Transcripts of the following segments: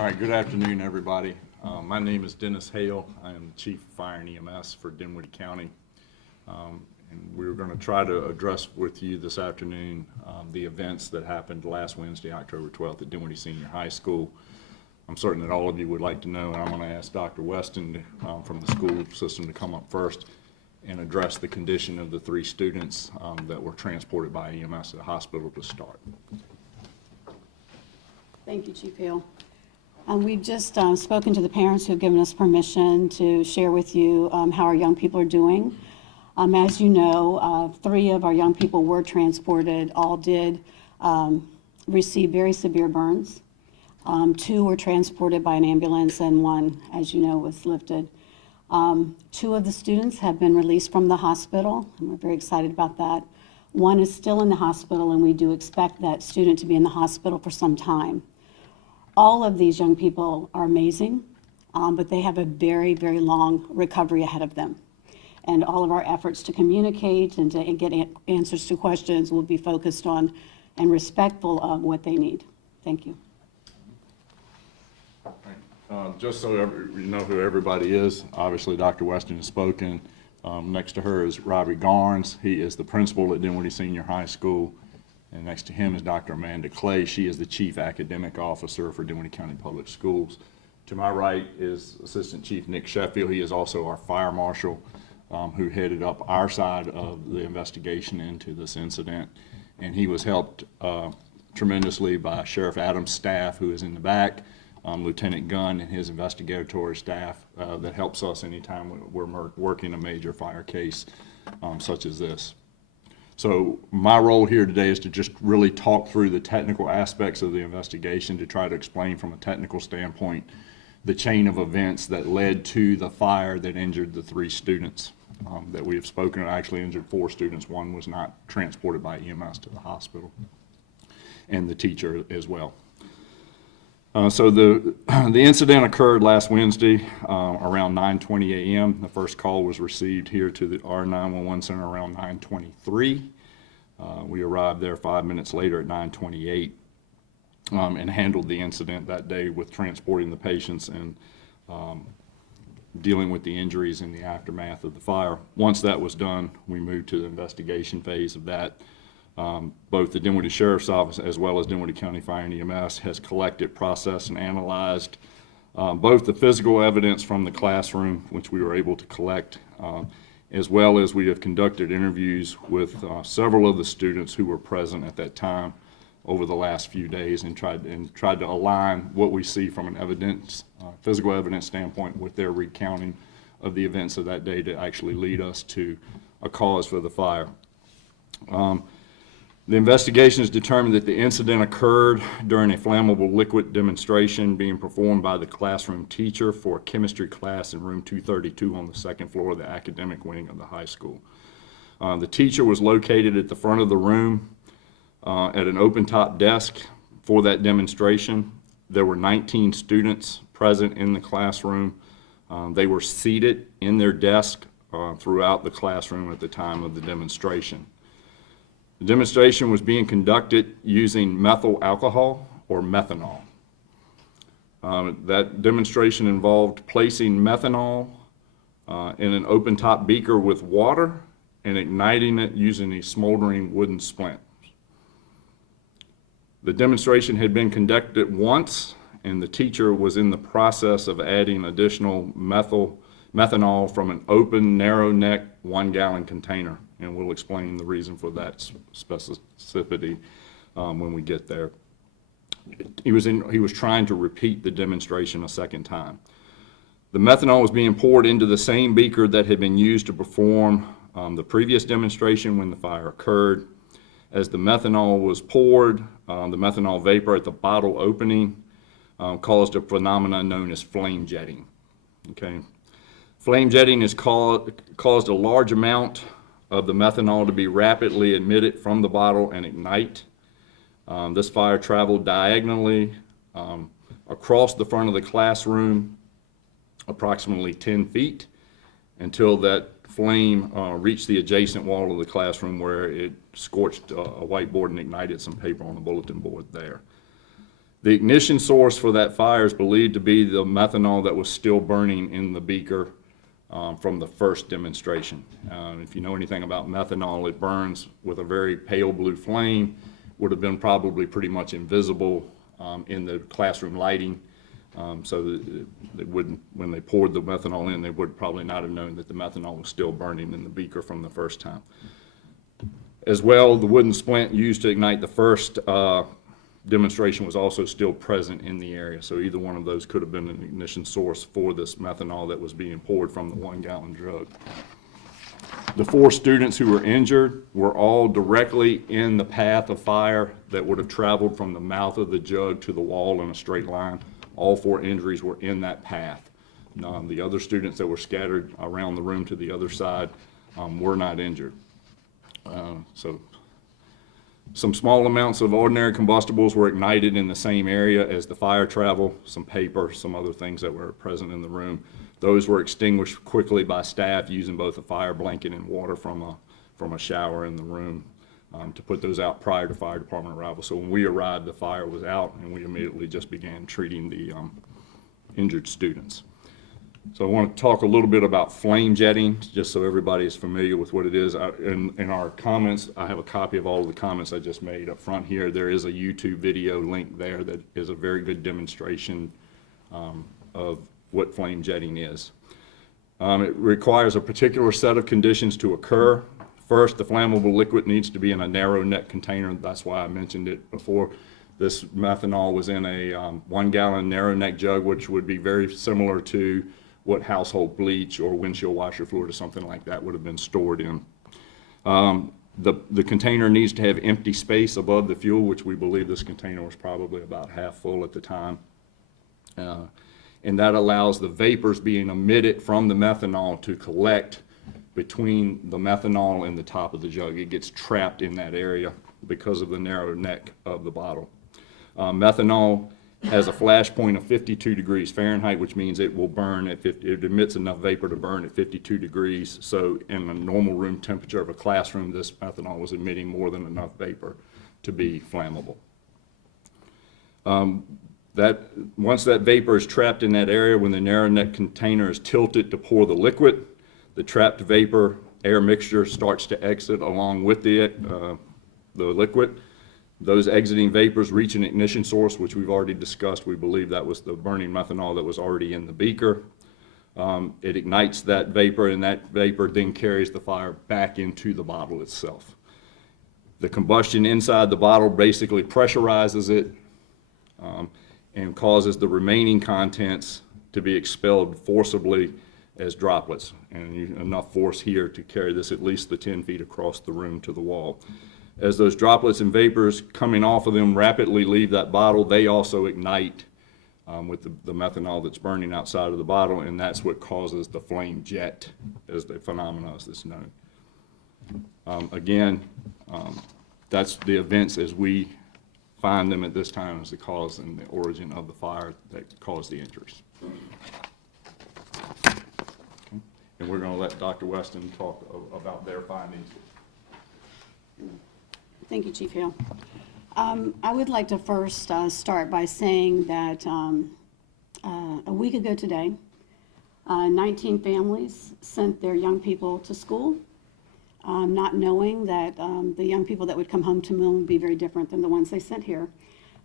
All right, good afternoon, everybody. My name is Dennis Hale. I am the Chief of Fire and EMS for Dinwiddie County. And we're going to try to address with you this afternoon the events that happened last Wednesday, October 12th at Dinwiddie Senior High School. I'm certain that all of you would like to know, and I'm going to ask Dr. Weston from the school system to come up first and address the condition of the 3 students that were transported by EMS to the hospital to start. Thank you, Chief Hale. We've just spoken to the parents who have given us permission to share with you how our young people are doing. As you know, 3 of our young people were transported. All did receive very severe burns. 2 were transported by an ambulance, and 1, as you know, was lifted. 2 of the students have been released from the hospital, and we're very excited about that. 1 is still in the hospital, and we do expect that student to be in the hospital for some time. All of these young people are amazing, but they have a very, very long recovery ahead of them. And all of our efforts to communicate and to get answers to questions will be focused on and respectful of what they need. Thank you. Just so you know who everybody is, obviously Dr. Weston has spoken. Next to her is Robbie Garnes. He is the principal at Dinwiddie Senior High School. And next to him is Dr. Amanda Clay. She is the Chief Academic Officer for Dinwiddie County Public Schools. To my right is Assistant Chief Nick Sheffield. He is also our Fire Marshal who headed up our side of the investigation into this incident. And he was helped tremendously by Sheriff Adams' staff, who is in the back, Lieutenant Gunn and his investigatory staff that helps us anytime we're working a major fire case such as this. So my role here today is to just really talk through the technical aspects of the investigation, to try to explain from a technical standpoint the chain of events that led to the fire that injured the 3 students that we have spoken of. Actually injured 4 students. 1 was not transported by EMS to the hospital, and the teacher as well. So the incident occurred last Wednesday around 9:20 a.m. The first call was received here to our 911 center around 9:23. We arrived there 5 minutes later at 9:28 and handled the incident that day with transporting the patients and dealing with the injuries in the aftermath of the fire. Once that was done, we moved to the investigation phase of that. Both the Dinwiddie Sheriff's Office as well as Dinwiddie County Fire and EMS has collected, processed, and analyzed both the physical evidence from the classroom, which we were able to collect, as well as we have conducted interviews with several of the students who were present at that time over the last few days, and tried to align what we see from an physical evidence standpoint with their recounting of the events of that day to actually lead us to a cause for the fire. The investigation has determined that the incident occurred during a flammable liquid demonstration being performed by the classroom teacher for a chemistry class in room 232 on the 2nd floor of the academic wing of the high school. The teacher was located at the front of the room at an open-top desk for that demonstration. There were 19 students present in the classroom. They were seated in their desk throughout the classroom at the time of the demonstration. The demonstration was being conducted using methyl alcohol, or methanol. That demonstration involved placing methanol in an open-top beaker with water and igniting it using a smoldering wooden splint. The demonstration had been conducted once, and the teacher was in the process of adding additional methanol from an open, narrow-neck, 1-gallon container. And we'll explain the reason for that specificity when we get there. He was trying to repeat the demonstration a second time. The methanol was being poured into the same beaker that had been used to perform the previous demonstration when the fire occurred. As the methanol was poured, the methanol vapor at the bottle opening caused a phenomenon known as flame jetting. Okay, flame jetting has caused a large amount of the methanol to be rapidly emitted from the bottle and ignite. This fire traveled diagonally across the front of the classroom approximately 10 feet until that flame reached the adjacent wall of the classroom, where it scorched a whiteboard and ignited some paper on the bulletin board there. The ignition source for that fire is believed to be the methanol that was still burning in the beaker from the first demonstration. If you know anything about methanol, it burns with a very pale blue flame, would have been probably pretty much invisible in the classroom lighting. So that they wouldn't, when they poured the methanol in, they would probably not have known that the methanol was still burning in the beaker from the first time. As well, the wooden splint used to ignite the first demonstration was also still present in the area. So either one of those could have been an ignition source for this methanol that was being poured from the 1-gallon jug. The 4 students who were injured were all directly in the path of fire that would have traveled from the mouth of the jug to the wall in a straight line. All 4 injuries were in that path. The other students that were scattered around the room to the other side were not injured. So some small amounts of ordinary combustibles were ignited in the same area as the fire travel, some paper, some other things that were present in the room. Those were extinguished quickly by staff using both a fire blanket and water from a shower in the room to put those out prior to fire department arrival. So when we arrived, the fire was out, and we immediately just began treating the injured students. So I want to talk a little bit about flame jetting, just so everybody is familiar with what it is. In our comments, I have a copy of all of the comments I just made up front here. There is a YouTube video link there that is a very good demonstration of what flame jetting is. It requires a particular set of conditions to occur. First, the flammable liquid needs to be in a narrow neck container. That's why I mentioned it before. This methanol was in a 1-gallon narrow neck jug, which would be very similar to what household bleach or windshield washer fluid or something like that would have been stored in. The container needs to have empty space above the fuel, which we believe this container was probably about half full at the time. And that allows the vapors being emitted from the methanol to collect between the methanol and the top of the jug. It gets trapped in that area because of the narrow neck of the bottle. Methanol has a flash point of 52 degrees Fahrenheit, which means it will burn at it emits enough vapor to burn at 52 degrees. So in a normal room temperature of a classroom, this methanol was emitting more than enough vapor to be flammable. Once that vapor is trapped in that area, when the narrow neck container is tilted to pour the liquid, the trapped vapor air mixture starts to exit along with the liquid. Those exiting vapors reach an ignition source, which we've already discussed. We believe that was the burning methanol that was already in the beaker. It ignites that vapor, and that vapor then carries the fire back into the bottle itself. The combustion inside the bottle basically pressurizes it and causes the remaining contents to be expelled forcibly as droplets, and enough force here to carry this at least the 10 feet across the room to the wall. As those droplets and vapors coming off of them rapidly leave that bottle, they also ignite with the methanol that's burning outside of the bottle, and that's what causes the flame jet, as the phenomenon is known. Again, that's the events as we find them at this time as the cause and the origin of the fire that caused the injuries. Okay. And we're going to let Dr. Weston talk about their findings. Thank you, Chief Hill. I would like to first start by saying that a week ago today, 19 families sent their young people to school, not knowing that the young people that would come home to them would be very different than the ones they sent here.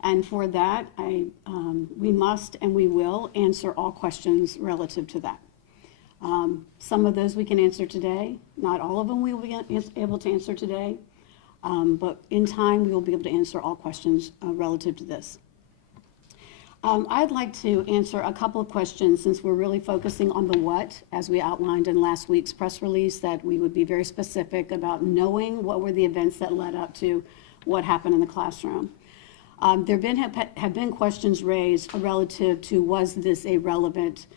And for that, we must and we will answer all questions relative to that. Some of those we can answer today. Not all of them we will be able to answer today. But in time, we will be able to answer all questions relative to this. I'd like to answer a couple of questions since we're really focusing on the what, as we outlined in last week's press release, that we would be very specific about knowing what were the events that led up to what happened in the classroom. There have been questions raised relative to was this a relevant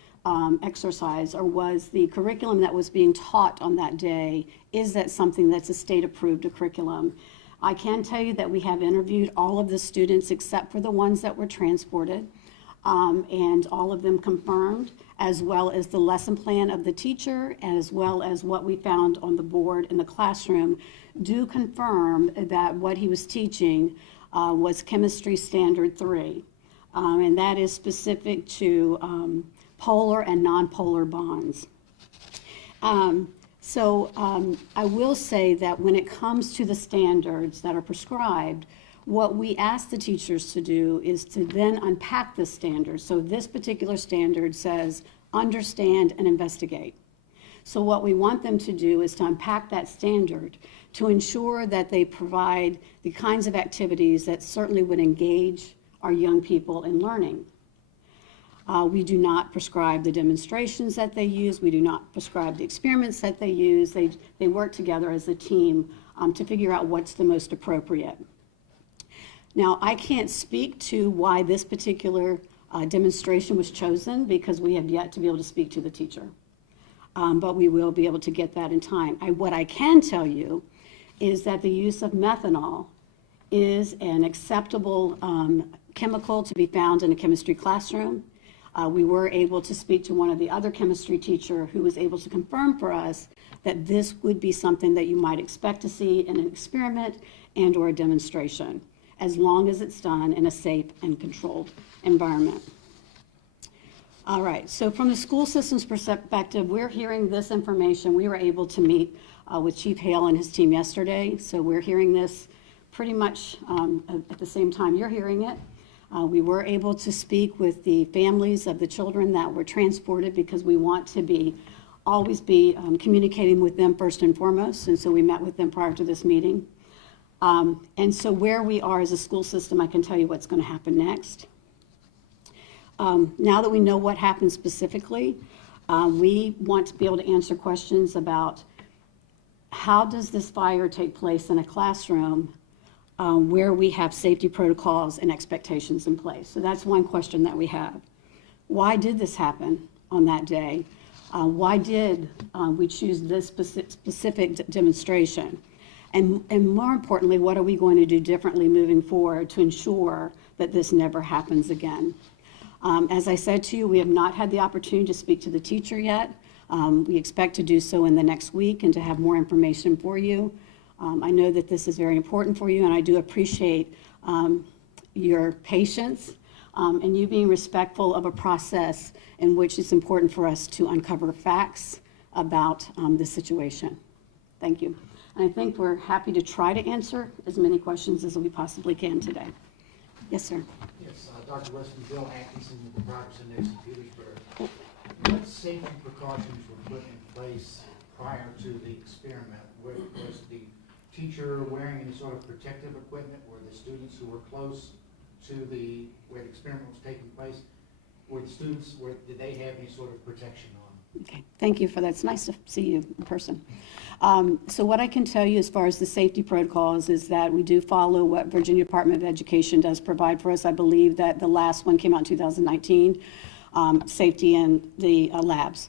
exercise, or was the curriculum that was being taught on that day, is that something that's a state-approved curriculum? I can tell you that we have interviewed all of the students except for the ones that were transported, and all of them confirmed, as well as the lesson plan of the teacher, as well as what we found on the board in the classroom, do confirm that what he was teaching was Chemistry Standard 3. and that is specific to polar and nonpolar bonds. I will say that when it comes to the standards that are prescribed, what we ask the teachers to do is to then unpack the standards. So this particular standard says, understand and investigate. So what we want them to do is to unpack that standard to ensure that they provide the kinds of activities that certainly would engage our young people in learning. We do not prescribe the demonstrations that they use. We do not prescribe the experiments that they use. They work together as a team to figure out what's the most appropriate. Now, I can't speak to why this particular demonstration was chosen because we have yet to be able to speak to the teacher. But we will be able to get that in time. What I can tell you is that the use of methanol is an acceptable chemical to be found in a chemistry classroom. We were able to speak to one of the other chemistry teacher who was able to confirm for us that this would be something that you might expect to see in an experiment and or a demonstration, as long as it's done in a safe and controlled environment. All right, so from the school system's perspective, we're hearing this information. We were able to meet with Chief Hale and his team yesterday, so we're hearing this pretty much at the same time you're hearing it. We were able to speak with the families of the children that were transported because we want to always be communicating with them first and foremost, and so we met with them prior to this meeting. And so where we are as a school system, I can tell you what's going to happen next. Now that we know what happened specifically, we want to be able to answer questions about how does this fire take place in a classroom where we have safety protocols and expectations in place. So that's one question that we have. Why did this happen on that day? Why did we choose this specific demonstration? And more importantly, what are we going to do differently moving forward to ensure that this never happens again? As I said to you, we have not had the opportunity to speak to the teacher yet. We expect to do so in the next week and to have more information for you. I know that this is very important for you, and I do appreciate your patience and you being respectful of a process in which it's important for us to uncover facts about this situation. Thank you. And I think we're happy to try to answer as many questions as we possibly can today. Yes, sir. Yes, Dr. Weston, Bill Atkinson with the Robertson next to Petersburg. What safety precautions were put in place prior to the experiment? Was the teacher wearing any sort of protective equipment? Were the students who were close to where the experiment was taking place, did they have any sort of protection on? Okay, thank you for that. It's nice to see you in person. So what I can tell you as far as the safety protocols is that we do follow what Virginia Department of Education does provide for us. I believe that the last one came out in 2019, safety in the labs.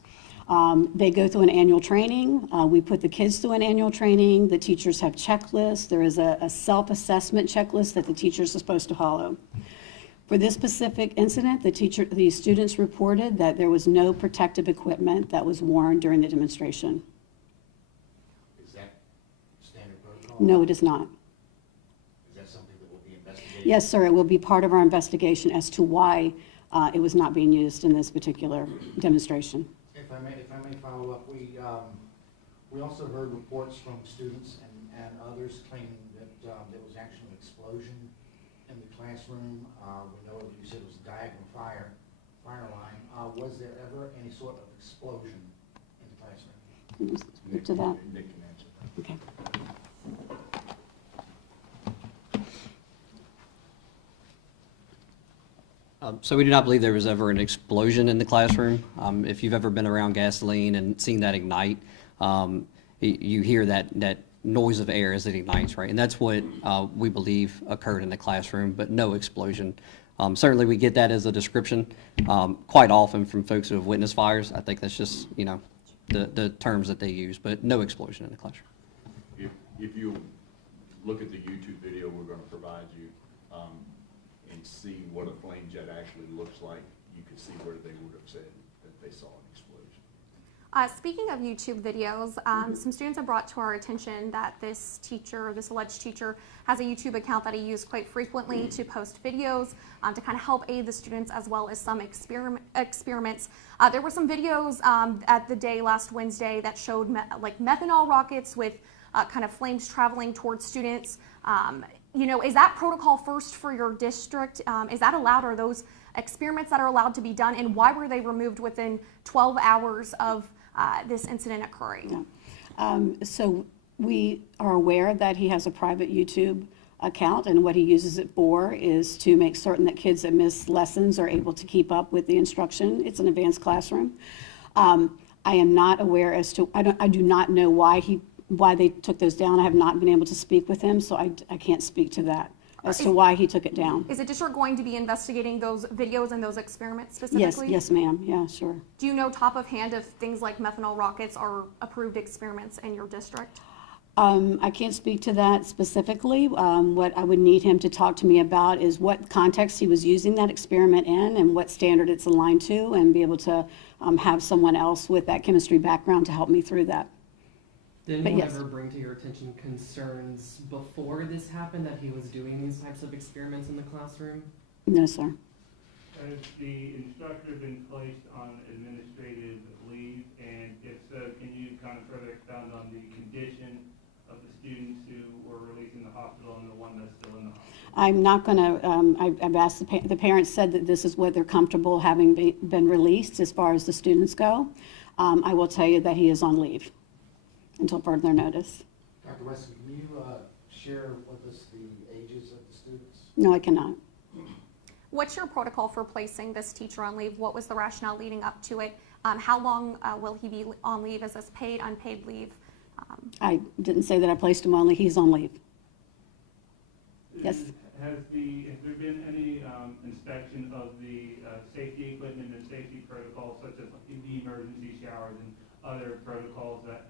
They go through an annual training. We put the kids through an annual training. The teachers have checklists. There is a self-assessment checklist that the teachers are supposed to follow. For this specific incident, the students reported that there was no protective equipment that was worn during the demonstration. Is that standard protocol? No, it is not. Is that something that will be investigated? Yes, sir, it will be part of our investigation as to why it was not being used in this particular demonstration. If I may follow up, we also heard reports from students and others claiming that there was actually an explosion in the classroom. We know you said it was a diagonal fire line. Was there ever any sort of explosion in the classroom? Speak to that. Nick can answer that. Okay. So we do not believe there was ever an explosion in the classroom. If you've ever been around gasoline and seen that ignite, you hear that noise of air as it ignites, right? And that's what we believe occurred in the classroom, but no explosion. Certainly we get that as a description quite often from folks who have witnessed fires. I think that's just, the terms that they use, but no explosion in the classroom. If you look at the YouTube video we're going to provide you and see what a flame jet actually looks like, you can see where they would have said that they saw an explosion. Speaking of YouTube videos, some students have brought to our attention that this teacher, this alleged teacher, has a YouTube account that he used quite frequently to post videos to kind of help aid the students, as well as some experiments. There were some videos at the day last Wednesday that showed like methanol rockets with kind of flames traveling towards students. You know, is that protocol first for your district? Is that allowed? Are those experiments that are allowed to be done? And why were they removed within 12 hours of this incident occurring? Yeah. So we are aware that he has a private YouTube account, and what he uses it for is to make certain that kids that miss lessons are able to keep up with the instruction. It's an advanced classroom. I am not aware as to, I do not know why they took those down. I have not been able to speak with him, so I can't speak to that as to why he took it down. Is the district going to be investigating those videos and those experiments specifically? Yes, ma'am. Yeah, sure. Do you know top of hand if things like methanol rockets are approved experiments in your district? I can't speak to that specifically. What I would need him to talk to me about is what context he was using that experiment in and what standard it's aligned to, and be able to have someone else with that chemistry background to help me through that. Did But anyone yes. ever bring to your attention concerns before this happened that he was doing these types of experiments in the classroom? No, sir. Has the instructor been placed on administrative leave? And if so, can you kind of further expound on the condition of the students who were released in the hospital and the one that's still in the hospital? I'm not going to, I've asked, the parents said that this is what they're comfortable having been released as far as the students go. I will tell you that he is on leave until further notice. Dr. Weston, can you share with us the ages of the students? No, I cannot. What's your protocol for placing this teacher on leave? What was the rationale leading up to it? How long will he be on leave? Is this paid, unpaid leave? I didn't say that I placed him on leave. He's on leave. Yes. Has there been any inspection of the safety equipment and safety protocols, such as the emergency showers and other protocols that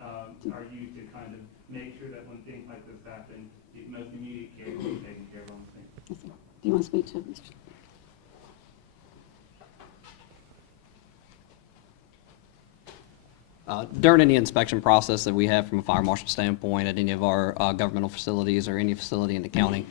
are used to kind of make sure that when things like this happen, the most immediate care will be taken care of on things? Yes, sir. Do you want to speak to Mr.? During any inspection process that we have from a fire marshal standpoint at any of our governmental facilities or any facility in the county,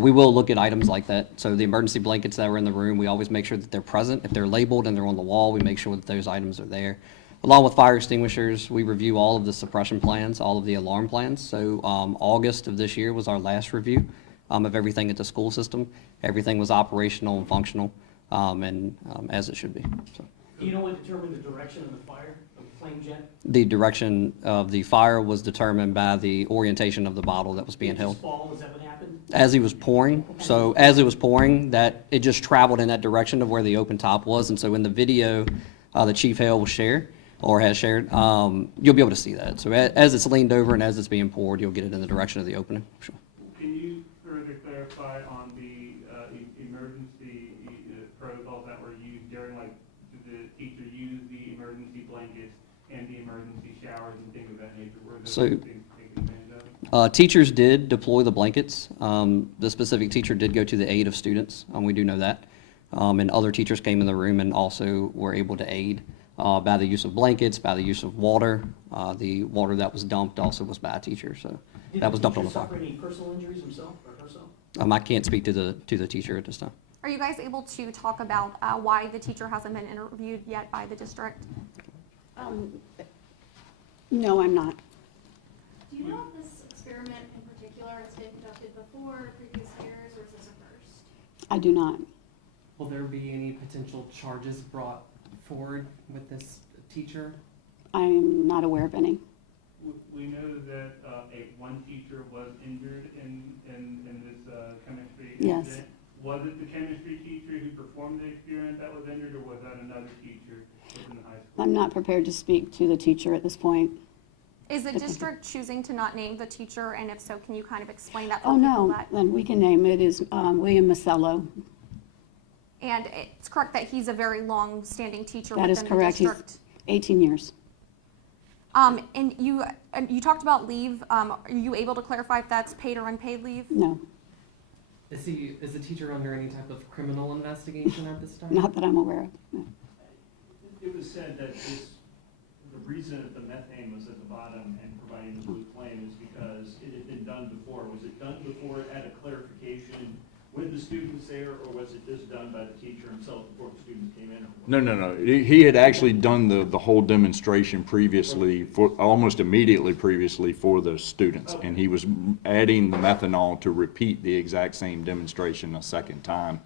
we will look at items like that. So the emergency blankets that were in the room, we always make sure that they're present. If they're labeled and they're on the wall, we make sure that those items are there. Along with fire extinguishers, we review all of the suppression plans, all of the alarm plans. So August of this year was our last review of everything at the school system. Everything was operational and functional, and as it should be. So. Do you know what determined the direction of the fire, of the flame jet? The direction of the fire was determined by the orientation of the bottle that was being Did it held. just fall? Is that what happened? As he was pouring, so as it was pouring, that it just traveled in that direction of where the open top was. And so in the video the Chief Hale will share, or has shared, you'll be able to see that. So as it's leaned over and as it's being poured, you'll get it in the direction of the opening. Sure. Can you further clarify on the emergency protocols that were used during, like, did the teacher use the emergency blankets and the emergency showers and things of that nature? Were those So- things taken advantage of? Teachers did deploy the blankets. The specific teacher did go to the aid of students. We do know that. And other teachers came in the room and also were able to aid by the use of blankets, by the use of water. The water that was dumped also was by a teacher, so that was dumped on the Did the fire. teacher suffer any personal injuries himself or herself? I can't speak to the teacher at this time. Are you guys able to talk about why the teacher hasn't been interviewed yet by the district? No, I'm not. Do you know if this experiment in particular has been conducted before, previous years, or is this a first? I do not. Will there be any potential charges brought forward with this teacher? I'm not aware of any. We know that one teacher was injured in this chemistry Yes. incident. Was it the chemistry teacher who performed the experiment that was injured, or was that another teacher within the high school? I'm not prepared to speak to the teacher at this point. Is the district choosing to not name the teacher, and if so, can you kind of explain that for Oh, people no, that? then we can name it as William Masello. And it's correct that he's a very long-standing teacher That is within the correct. He's district. 18 years. And you talked about leave. Are you able to clarify if that's paid or unpaid leave? No, Is the teacher under any type of criminal investigation at this time? not that I'm aware of. No. It was said that the reason methane was at the bottom and providing the blue flame is because it had been done before. Was it done before it had a clarification with the students there, or was it just done by the teacher himself before the students came in? No. He had actually done the whole demonstration previously, for almost immediately previously for the students. And he was adding the methanol to repeat the exact same demonstration a second time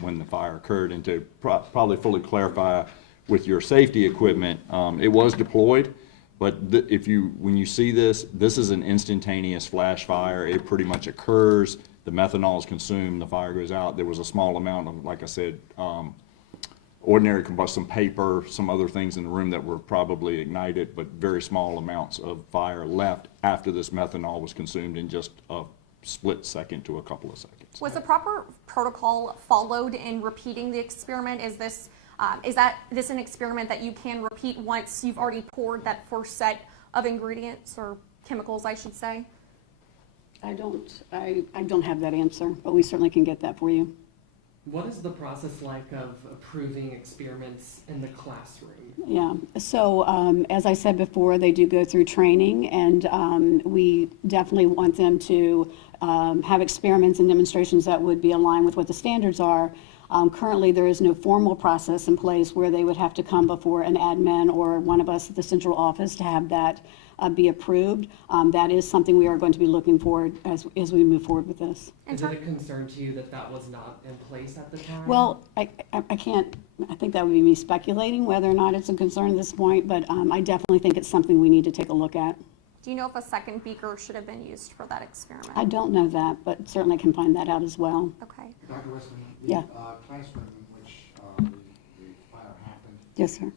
when the fire occurred. And to probably fully clarify with your safety equipment, it was deployed. But when you see this is an instantaneous flash fire. It pretty much occurs. The methanol is consumed, the fire goes out. There was a small amount of, like I said, ordinary combustion paper, some other things in the room that were probably ignited, but very small amounts of fire left after this methanol was consumed in just a split second to a couple of seconds. Was the proper protocol followed in repeating the experiment? Is this an experiment that you can repeat once you've already poured that first set of ingredients or chemicals, I should say? I don't have that answer, but we certainly can get that for you. What is the process like of approving experiments in the classroom? Yeah, so as I said before, they do go through training, and we definitely want them to have experiments and demonstrations that would be aligned with what the standards are. Currently, there is no formal process in place where they would have to come before an admin or one of us at the central office to have that be approved. That is something we are going to be looking for as we move forward with this. Is it a concern to you that that was not in place at the time? Well, I can't, I think that would be me speculating whether or not it's a concern at this point, but I definitely think it's something we need to take a look at. Do you know if a second beaker should have been used for that experiment? I don't know that, but certainly can find that out as well. Okay. Dr. Weston, Yeah. the classroom in which the fire happened, Yes, sir.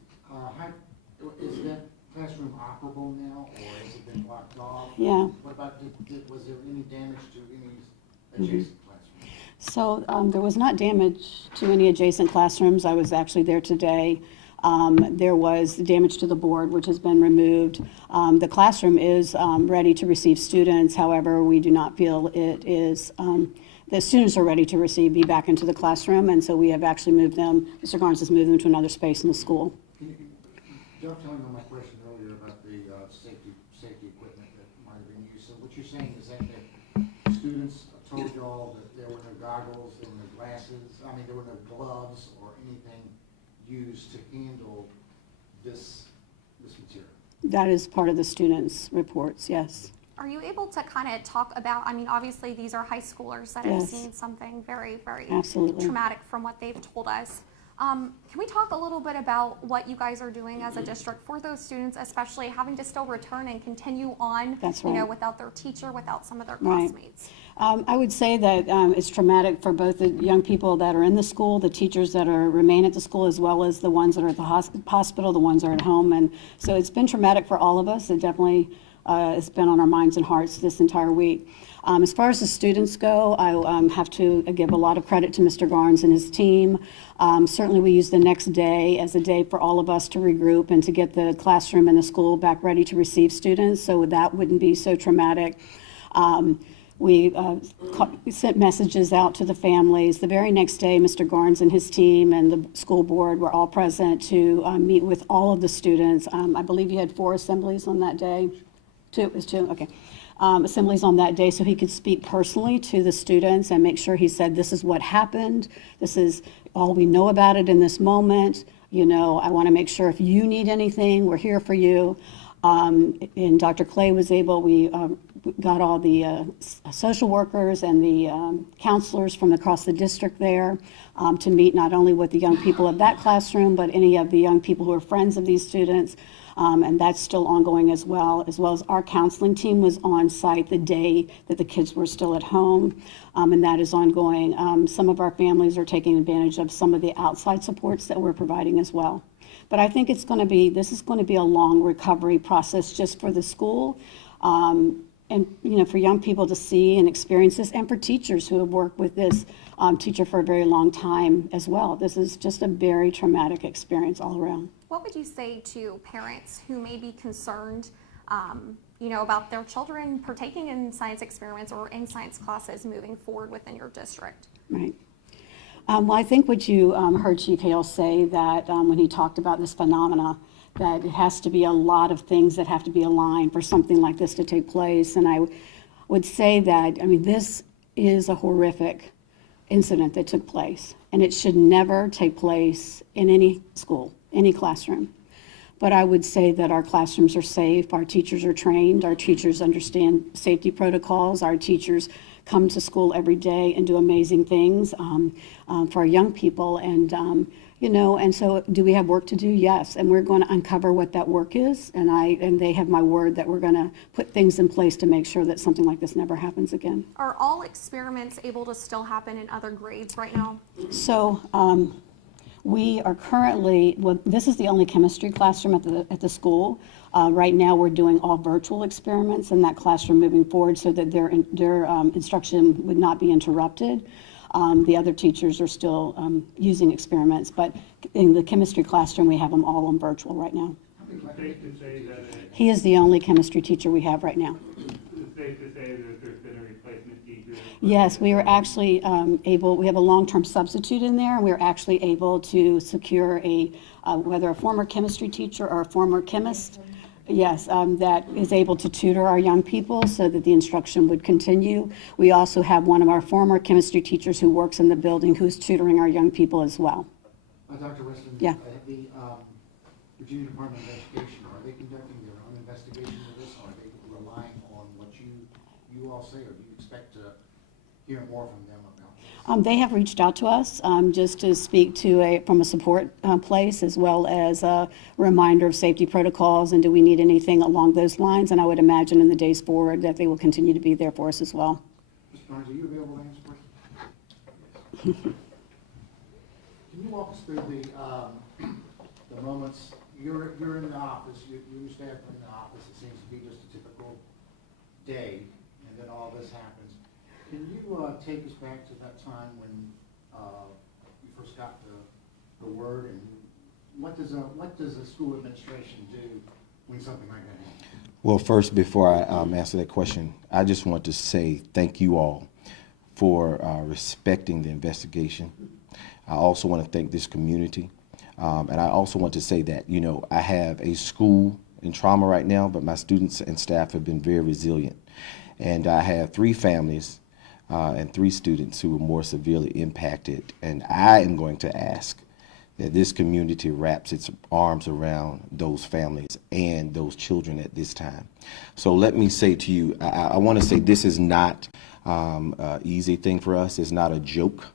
is that classroom operable now, or has it been blocked off? Yeah. What about, was there any damage to any adjacent classrooms? So there was not damage to any adjacent classrooms. I was actually there today. There was damage to the board, which has been removed. The classroom is ready to receive students. However, we do not feel it is, the students are ready to be back into the classroom, and so we have actually moved them, Mr. Garnes has moved them to another space in the school. Dovetailing on my question earlier about the safety equipment that might have been used, so what you're saying is that the students told you all that there were no goggles, there were no glasses, there were no gloves or anything used to handle this material? That is part of the students' reports, yes. Are you able to kind of talk about, obviously these are high schoolers that have Yes. seen something very, very Absolutely. traumatic from what they've told us. Can we talk a little bit about what you guys are doing as a district for those students, especially having to still return and continue on, That's right. without their teacher, without some of their Right. classmates? I would say that it's traumatic for both the young people that are in the school, the teachers that remain at the school, as well as the ones that are at the hospital, the ones that are at home. And so it's been traumatic for all of us. It definitely has been on our minds and hearts this entire week. As far as the students go, I have to give a lot of credit to Mr. Garnes and his team. Certainly we use the next day as a day for all of us to regroup and to get the classroom and the school back ready to receive students, so that wouldn't be so traumatic. We sent messages out to the families. The very next day, Mr. Garnes and his team and the school board were all present to meet with all of the students. I believe you had 4 assemblies on that day. 2, it was 2, okay. Assemblies on that day so he could speak personally to the students and make sure he said, this is what happened. This is all we know about it in this moment. I want to make sure if you need anything, we're here for you. And Dr. Clay was able, we got all the social workers and the counselors from across the district there to meet not only with the young people of that classroom, but any of the young people who are friends of these students. And that's still ongoing as well as our counseling team was on site the day that the kids were still at home, and that is ongoing. Some of our families are taking advantage of some of the outside supports that we're providing as well. But I think this is going to be a long recovery process just for the school, and for young people to see and experience this, and for teachers who have worked with this teacher for a very long time as well. This is just a very traumatic experience all around. What would you say to parents who may be concerned, about their children partaking in science experiments or in science classes moving forward within your district? Right. Well, I think what you heard Chief Hale say, that when he talked about this phenomena, that it has to be a lot of things that have to be aligned for something like this to take place. And I would say that, I mean, this is a horrific incident that took place, and it should never take place in any school, any classroom. But I would say that our classrooms are safe, our teachers are trained, our teachers understand safety protocols, our teachers come to school every day and do amazing things for our young people. And, you know, and so do we have work to do? Yes. And we're going to uncover what that work is. And they have my word that we're going to put things in place to make sure that something like this never happens again. Are all experiments able to still happen in other grades right now? So we are currently, well, this is the only chemistry classroom at the school. Right now, we're doing all virtual experiments in that classroom moving forward so that their instruction would not be interrupted. The other teachers are still using experiments, but in the chemistry classroom, we have them all on virtual right now. Safe to say that He is the only chemistry teacher we have right now. it's safe to say that there's been a replacement teacher. Yes, we were actually able, we have a long-term substitute in there, and we were actually able to secure whether a former chemistry teacher or a former chemist, yes, that is able to tutor our young people so that the instruction would continue. We also have one of our former chemistry teachers who works in the building who's tutoring our young people as well. Dr. Weston? Yeah. The Virginia Department of Education, are they conducting their own investigation of this, or are they relying on what you all say, or do you expect to hear more from them about this? They have reached out to us just to speak from a support place, as well as a reminder of safety protocols and do we need anything along those lines. And I would imagine in the days forward that they will continue to be there for us as well. Mr. Barnes, are you available to answer questions? Can you walk us through the moments, you're in the office, you and staff are in the office, it seems to be just a typical day, and then all this happens. Can you take us back to that time when you first got the word, and what does a school administration do when something like that happens? Well, first, before I answer that question, I just want to say thank you all for respecting the investigation. I also want to thank this community. And I also want to say that, you know, I have a school in trauma right now, but my students and staff have been very resilient. And I have 3 families and 3 students who were more severely impacted. And I am going to ask that this community wraps its arms around those families and those children at this time. So let me say to you, I want to say this is not an easy thing for us. It's not a joke.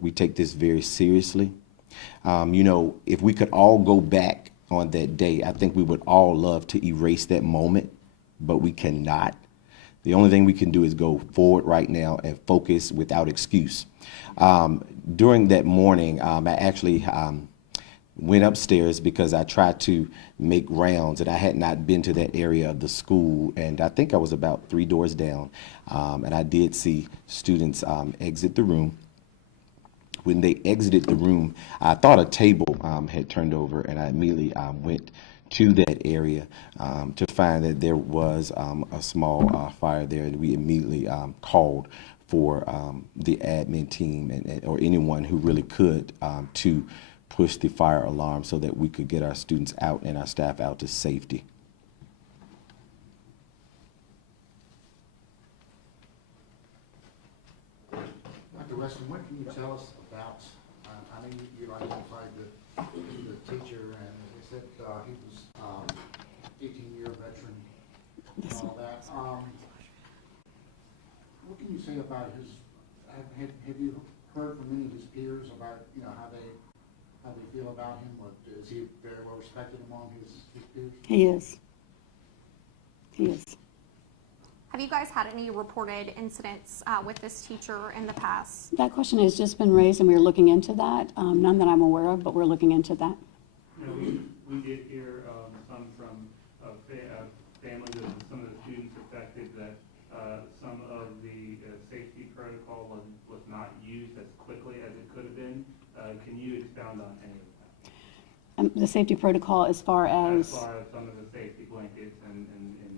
We take this very seriously. You know, if we could all go back on that day, I think we would all love to erase that moment, but we cannot. The only thing we can do is go forward right now and focus without excuse. During that morning, I actually went upstairs because I tried to make rounds, and I had not been to that area of the school, and I think I was about 3 doors down, and I did see students exit the room. When they exited the room, I thought a table had turned over, and I immediately went to that area to find that there was a small fire there, and we immediately called for the admin team or anyone who really could to push the fire alarm so that we could get our students out and our staff out to safety. Dr. Weston, what can you tell us about, I know you identified the teacher, and they said he was 18-year veteran and all that. What can you say about his, have you heard from any of his peers about, you know, how they feel about him? Or is he very well respected among his peers? He is. He is. Have you guys had any reported incidents with this teacher in the past? That question has just been raised, and we're looking into that. None that I'm aware of, but we're looking into that. You know, we did hear some from families of some of the students affected that some of the safety protocol was not used as quickly as it could have been. Can you expound on any of that? The safety protocol as far as? As far as some of the safety blankets and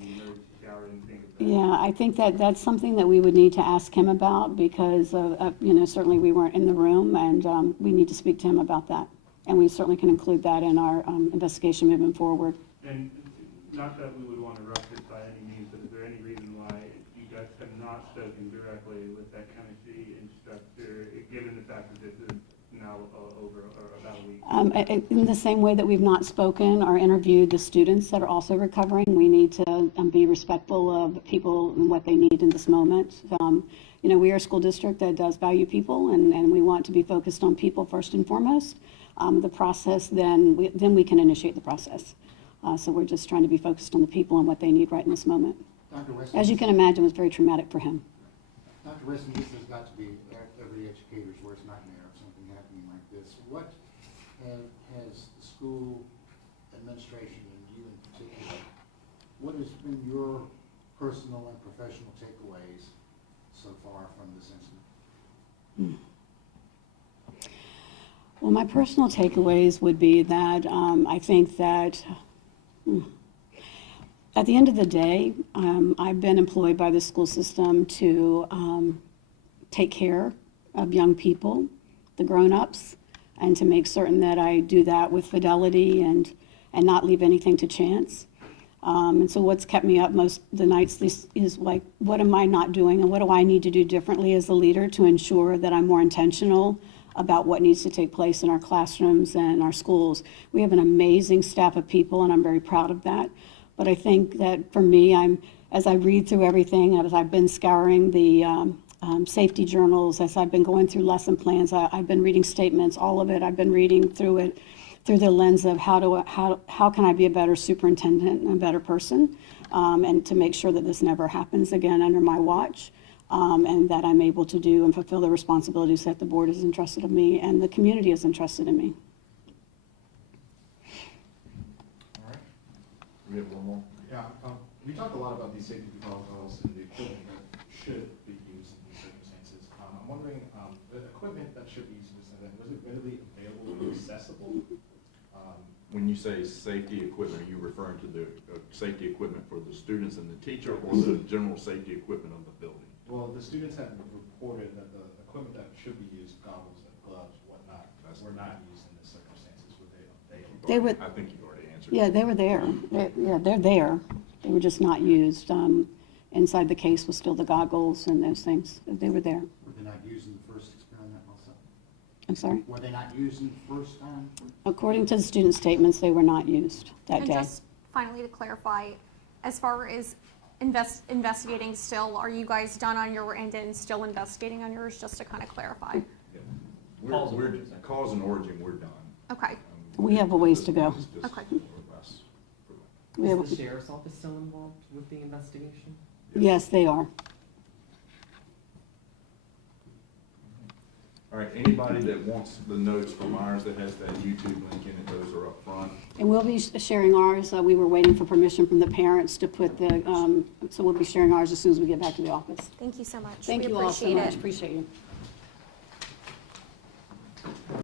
the emergency shower, and think of that. Yeah, I think that that's something that we would need to ask him about because, certainly we weren't in the room, and we need to speak to him about that. And we certainly can include that in our investigation moving forward. And not that we would want to rush this by any means, but is there any reason why you guys have not spoken directly with that chemistry instructor, given the fact that this is now over or about a week? In the same way that we've not spoken or interviewed the students that are also recovering, we need to be respectful of people and what they need in this moment. We are a school district that does value people, and we want to be focused on people first and foremost. The process, then we can initiate the process. So we're just trying to be focused on the people and what they need right in this moment. Dr. Weston, As you can imagine, it was very traumatic for him. Dr. Weston, this has got to be every educator's worst nightmare of something happening like this. What has the school administration and you in particular, what has been your personal and professional takeaways so far from this incident? Well, my personal takeaways would be that I think that at the end of the day, I've been employed by the school system to take care of young people, the grown-ups, and to make certain that I do that with fidelity and not leave anything to chance. And so what's kept me up most of the nights is like, what am I not doing and what do I need to do differently as a leader to ensure that I'm more intentional about what needs to take place in our classrooms and our schools. We have an amazing staff of people, and I'm very proud of that. But I think that for me, as I read through everything, as I've been scouring the safety journals, as I've been going through lesson plans, I've been reading statements, all of it. I've been reading through it through the lens of how can I be a better superintendent and a better person, and to make sure that this never happens again under my watch. And that I'm able to do and fulfill the responsibilities that the board has entrusted in me and the community has entrusted in me. All right. We have one more. Yeah, we talked a lot about these safety protocols and the equipment that should be used in these circumstances. I'm wondering, the equipment that should be used in this event, was it readily available and accessible? When you say safety equipment, are you referring to the safety equipment for the students and the teacher, or the general safety equipment of the building? Well, the students have reported that the equipment that should be used, goggles and gloves, whatnot, were not used in this circumstances. Were they They were, I think you've already answered. yeah, they were there. They're there. They were just not used. Inside the case was still the goggles and those things. They were there. Were they not used in the first experiment also? I'm sorry? Were they not used in the first time? According to the student statements, they were not used that And day. just finally to clarify, as far as investigating still, are you guys done on your end and still investigating on yours, just to kind of clarify? Yeah. We're cause and origin, we're done. Okay, We have a ways to go. It's just Okay. more or less. We have- Is the sheriff's office still involved with the investigation? Yes, they are. All right, anybody that wants the notes from ours that has that YouTube link in it, those are up front. And we'll be sharing ours. We were waiting for permission from the parents to put so we'll be sharing ours as soon as we get back to the office. thank you so much. Thank We you all so appreciate much. it. Appreciate you.